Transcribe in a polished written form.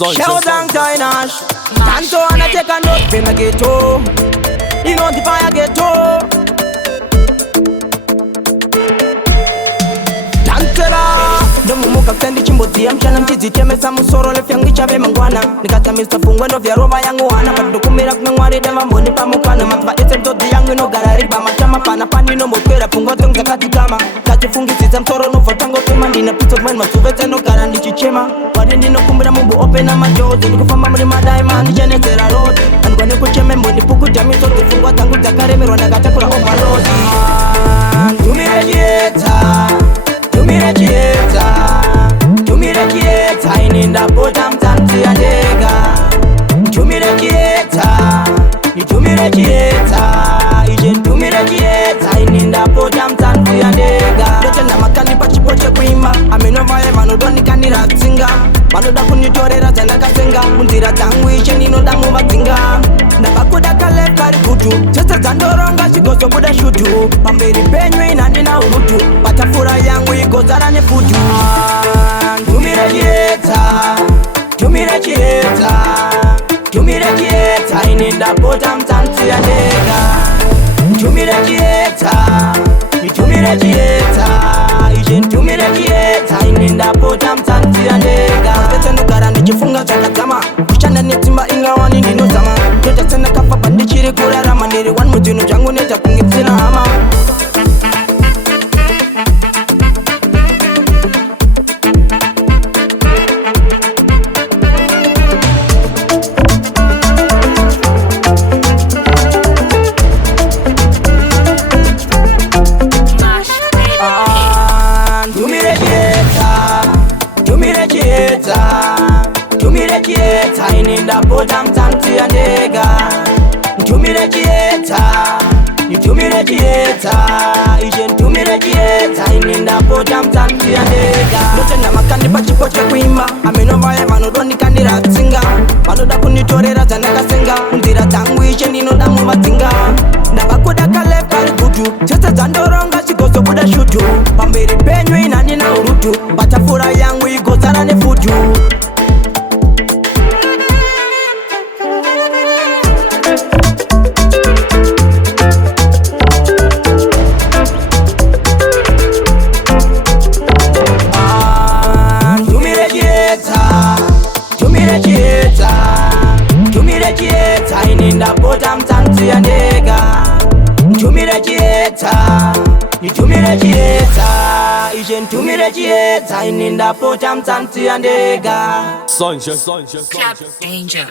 Shout down Chinash. Tanto anacheka note pena ghetto. You know the Fireghetto. Tantela ndomumuka kutendi chimbozi ya mchana mchizitemesa musoro lefyangi chave mangwana nikata Mr. Fungwendo vya roba yangu wana padokumira kumengwari dema mboni pamukana matva ete mtodi yangu ino garariba matama pana pani no mopera pungote mzakati kama kachifungisiza mtoro no fotango kema ndina piece of mind masuvete no garandi chichema wadi ndino kumbira mumbu open na majozi nikufamba mri madaima nijene zera road angwane kucheme mboni puku jamito zifungwa tangu zakare mirwana gatakura overload tumire chiyedza tumire chiyedza tumire chiyedza ininda bota mtanzi ya ndega tumire chiyedza itumire chiyedza ije tumire chiyedza ininda bota mtanzi ya ndega yote na makani pachipoche kuimba amenovaye vanodonikanira tsinga vanoda kunitorera dzandakasenga kunzira dzangu ishe ninoda muvadzinga ndavakuda kalefkari gutu dzese dzandoronga chigozobuda shutu pamberi penyu inhandina urutu patafura yangu igozara nefutu tumire chiyedza tumire chiyedza tumire chiyedza ininda bota mtanzi ya ndega tumire chiyedza itumire chiyedza ije tumire chiyedza ininda bota mtanzi ya ndega ndetendogara ndichifunga zvakadzama kushanda netsimba ingawani ndinozama ndotatsena kafa pandichiri kurarama ndiri wani mudzinhu zvangu neta kunge ndisina hama tumire chiyedza ininda bota mtanzi ya ndega tumire chiyedza itumire chiyedza ije tumire chiyedza ininda bota mtanzi ya ndega ndotenda makandi pachipoche kuimba amenovaya vanodonikanira tsinga vanoda kunitorera dzandakasenga kunzira dzangu ishe ndinoda muvadzinga ndavakuda kalefkari gutu dzese dzandoronga chigozobuda shutu pamberi penyu inhandina urutu patafura yangu igozara nefutu tumire chiyedza ininda bota mtanzi ya ndega tumire chiyedza itumire chiyedza ije ntumire chiyedza ininda bota mtanzi ya ndega Danger.